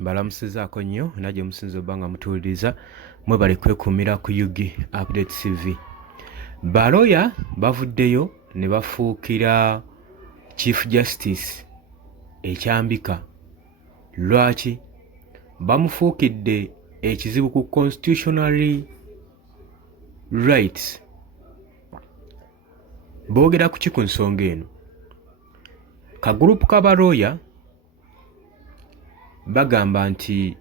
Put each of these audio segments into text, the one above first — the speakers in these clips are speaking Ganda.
Mbalamusizaako nnyo najje musinza obba nga mutuuliriza mwebale kwekuumira ku Yugi Update TV. Balooya bavuddeyo ne bafuukira Chief Justice ekyambika. Lwaki? Bamufuukidde ekizibu ku constitutional rights. Boogera ku ki ku nsonga eno? Kagurupu k'abalooya bagamba nti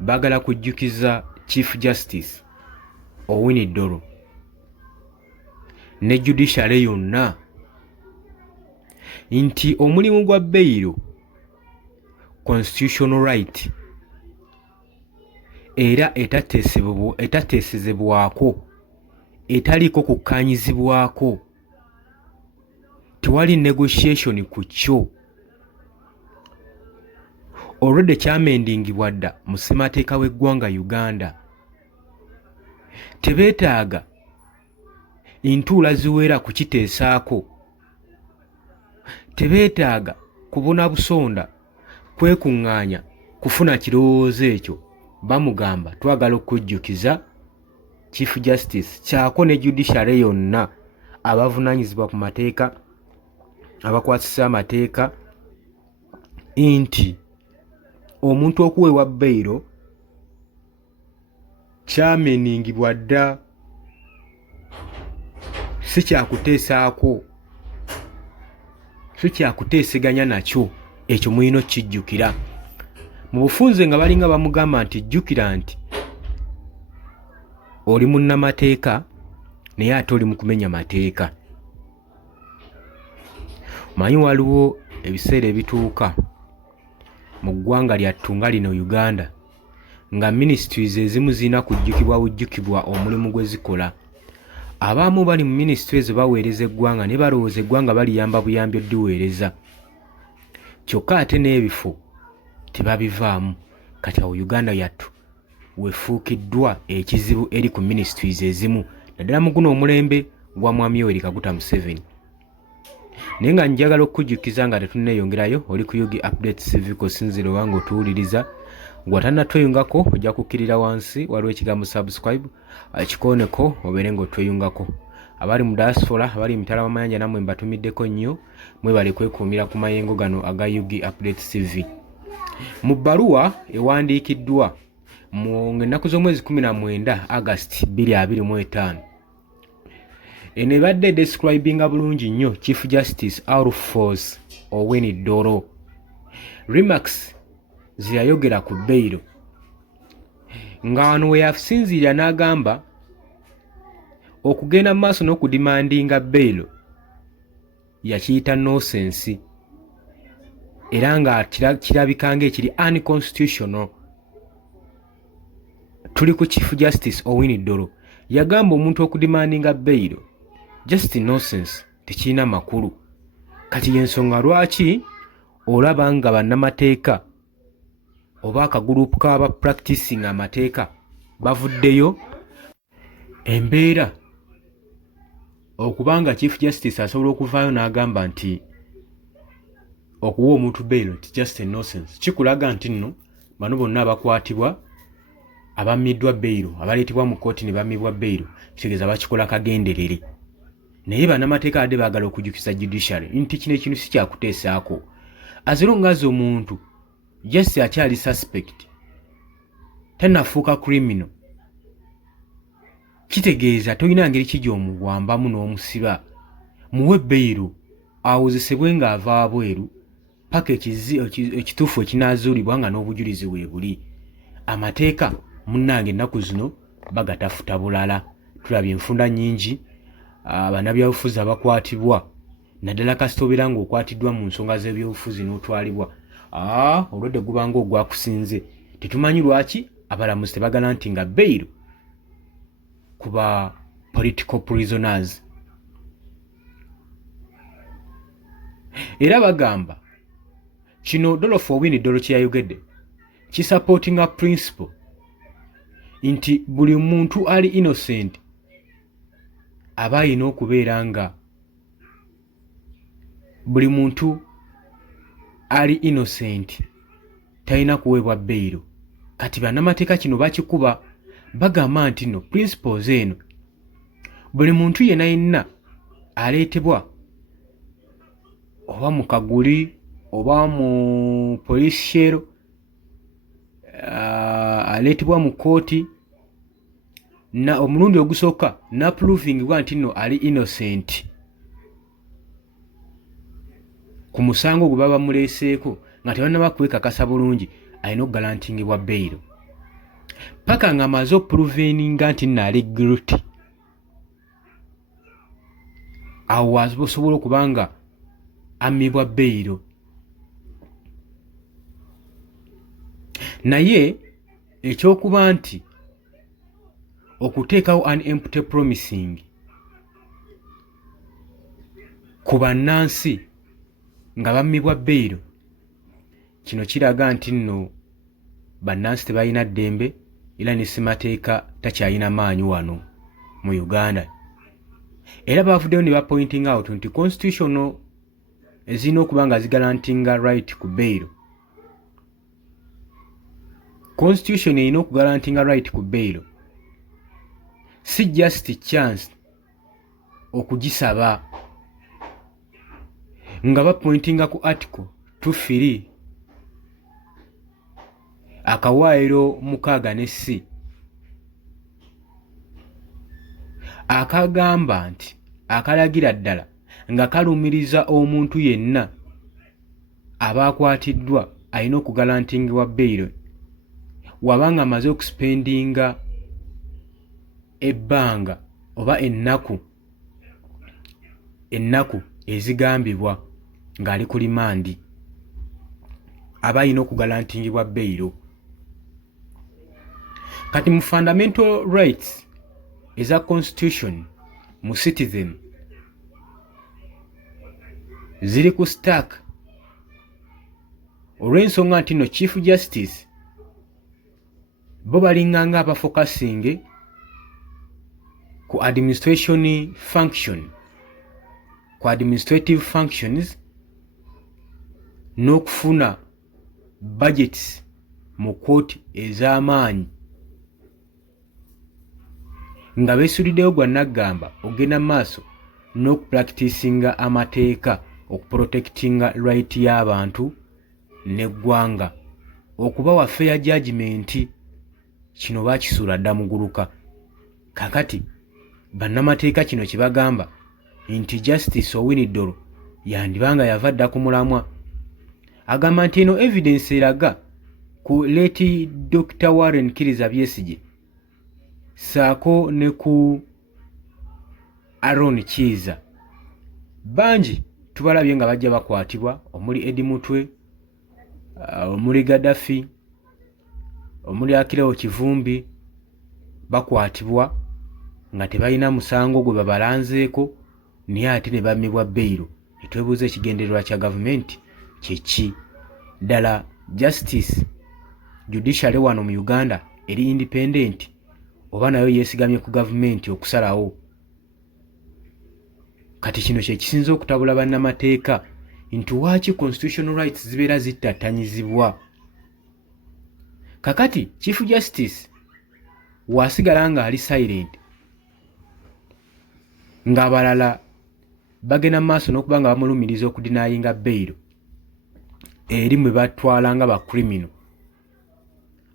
baagala kujjukiza Chief Justice Owiny Dollo ne judiciary yonna nti omulimu gwa beyiro constitutional right era etateesezebwako, etaliiko kukkaanyizibwako, tewali negotiation ku kyo. Already kyamendingibwa dda mu ssemateeka w'eggwanga Uganda. Tebeetaaga ntuula ziwera kukiteesaako, tebeetaaga kubuna busonda kwekuŋŋaanya kufuna kirowoozo ekyo. Bamugamba twagala okujjukiza Chief Justice kyako ne judiciary yonna abavunaanyizibwa ku mateeka, abakwasisa amateeka, nti omuntu okuweebwa beyiro kyameningibwa dda, si kyakuteesaako, si kyakuteeseganya nakyo. Ekyo mulina okukijjukira. Mu bufunze nga balinga bamugamba nti jjukira nti oli munnamateeka naye ate oli mu kumenya mateeka. Manyi waliwo ebiseera ebituuka mu ggwanga lyattu nga lino Uganda nga ministries ezimu zirina kujjukibwa bujjukibwa omulimu gwe zikola. Abamu bali mu ministries baweereza eggwanga ne balowooza eggwanga baliyamba buyambi oddiweereza, kyokka ate n'ebifo tebabivaamu. Kati awo Uganda yattu wefuukiddwa ekizibu eri ku ministries ezimu, naddala mu guno omulembe gwa Mwami Yoweri Kaguta Museveni. Naye nga njagala okukujjukiza nga tetunneeyongerayo, oli ku Yugi Update TV kosinziro wange otuwuliriza. Gw'atannatweyungako ojja kukkirira wansi waliwo ekigambo subscribe, kikooneko obeere ng'otweyungako. Abali mu diaspora, abali emitala w'amayanja nammwe mbatumiddeko nnyo, mwebale kwekuumira ku mayengo gano aga Yugi Update TV. Mu bbaluwa ewandiikiddwa mu ennaku z'omwezi 19 August 2025, eno ebadde describinga bulungi nnyo Chief Justice Alphonse Owiny Dollo. Remarks zeyayogera ku beyiro nga wano we yasinziira n'agamba okugenda mu maaso n'okudimandinga beyiro yakiyita nonsense era nga kirabika ng'ekiri unconstitutional. Tuli ku Chief Justice Owiny Dollo yagamba omuntu okudimandinga beyiro just nonsense, tekirina makulu. Kati y'ensonga lwaki olaba nga bannamateeka oba akagurupu k'aba practicing amateeka bavuddeyo embeera okubanga Chief Justice asobola okuvaayo n'agamba nti okuwa omuntu beyiro ti just a nonsense. Kikulaga nti nno bano bonna abakwatibwa abammiddwa beyiro, abaleetebwa mu kkooti ne bammibwa beyiro, kitegeeza bakikola kagenderere. Naye bannamateeka badde baagala okujjukiza judiciary nti kino ekintu si kyakuteesaako. As long as omuntu just akyali suspect, tannafuuka criminal, kitegeeza tolina ngeri ki gy'omuwambamu n'omusiba. Muwe beyiro awozesebwe ng'ava abweru paka ekituufu ekinaazuulibwa nga n'obujulizi weebuli. Amateeka munnange ennaku zino bagatafuta bulala. Tulabye enfunda nnyingi, bannabyabufuzi abakwatibwa, naddala kasita obeera ng'okwatiddwa mu nsonga z'ebyobufuzi n'otwalibwa, olwedde gubanga ogwakusinze. Tetumanyi lwaki abalamuzi tebagala nti nga beyiro kuba political prisoners. Era bagamba kino Dollo Owiny Dollo kye yayogedde kisupportinga principle nti buli muntu ali innocent aba alina okubeera nga buli muntu ali innocent talina kuweebwa bbeero. Kati bannamateeka kino bakikuba, bagamba nti nno principles eno buli muntu yenna yenna aleetebwa oba mu kaguli oba mu police shell, aleetebwa mu kooti na omulundi ogusooka naprovingibwa nti nno ali innocent ku musango gwe baba muleeseeko nga tebannaba kwekakasa bulungi, alina okugalantingibwa bbeero paka nga amaze opuruvininga nti nno ali guilty. Awo wasobola okuba nga ammibwa bbeero. Naye ekyokuba nti okuteekawo an empty promising ku bannansi nga bammibwa bbeero, kino kiraga nti nno bannansi tebalina ddembe era ne ssemateeka takyalina maanyi wano mu Uganda. Era bavuddeyo ne bapointing out nti constitutional ezirina okuba nga zigalantinga right ku bbeero. Constitution erina okugalantinga right ku bbeero, si just chance okugisaba nga bapointinga ku article 2.3 akawaayiro 6 akagamba nti akalagira ddala nga kalumiriza omuntu yenna aba akwatiddwa alina okugalantingibwa bbeero wabanga amaze okuspendinga ebbanga oba ennaku ezigambibwa ng'ali ku limandi, aba alina okugalantingibwa bbeero. Kati mu fundamental rights eza constitution mu citizen ziri ku stack olw'ensonga nti no chief justice bo balinganga abafokasinge ku administration function, ku administrative functions n'okufuna budgets mu kooti ez'amaanyi nga beesuliddeyo gwa naggamba ogenda maaso n'okupracticinga amateeka okuprotectinga right y'abantu n'eggwanga, okubawa fair judgment. Kino baakisuula dda muguluka. Kakati bannamateeka kino kye bagamba nti Justice Owiny-Dollo yandibanga yava dda ku mulamwa. Agamba nti eno evidence eraga ku late Dr. Warren Kiriza Besigye saako ne ku Aaron Kiiza bangi tubalabye nga bajja bakwatibwa, omuli Eddie Mutwe, omuli Gaddafi, omuli Akileo Kivumbi, bakwatibwa nga tebalina musango gwe babalanzeeko naye ate ne bammibwa bbeero. Etwebuuza ekigendererwa kya gavumenti kyeki ddala justice judiciary wano mu Uganda eri independent oba nayo yeesigamye ku gavumenti okusalawo. Kati kino kye kisinza okutabula bannamateeka nti waaki constitutional rights zibeera zittattanyizibwa. Kakati Chief Justice waasigala nga ali silent ng'abalala bagenda mu maaso n'okuba nga bamulumiriza okudinayinga bbeero eri mwe batwala nga ba criminal,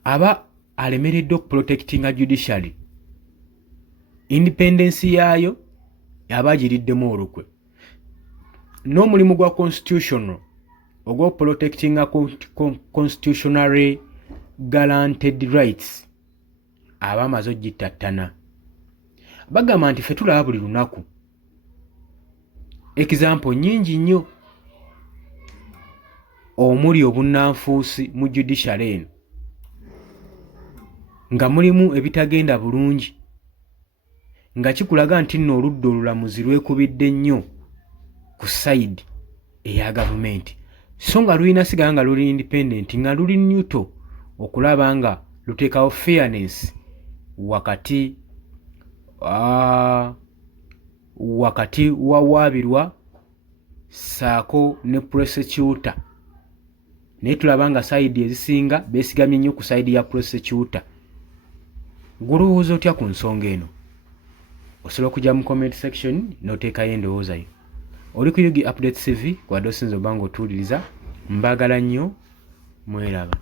aba alemereddde okuprotectinga judiciary independence yaayo aba agiriddemu olukwe. N'omulimu gwa constitutional ogw'oprotectinga constitutionally guaranteed rights aba amaze ogittattana. Bagamba nti ffe tulaba buli lunaku example nnyingi nnyo omuli obunnanfuusi mu judiciary eno nga mulimu ebitagenda bulungi, nga kikulaga nti nno oludda olulamuzi lwekubidde nnyo ku side eya gavumenti, so nga lulina sigala nga luli independent, nga luli neutral okulaba nga luteekawo fairness wakati wawaabirwa saako ne prosecutor naye tulaba nga side ezisinga beesigamye nnyo ku side ya prosecutor. Gulowooza otya ku nsonga eno? Osobola okujja mu comment section n'oteekayo endowooza yo. Oli ku Yugi Updates TV kwadde osinza obba ng'otuwuliriza. Mbaagala nnyo, mweraba.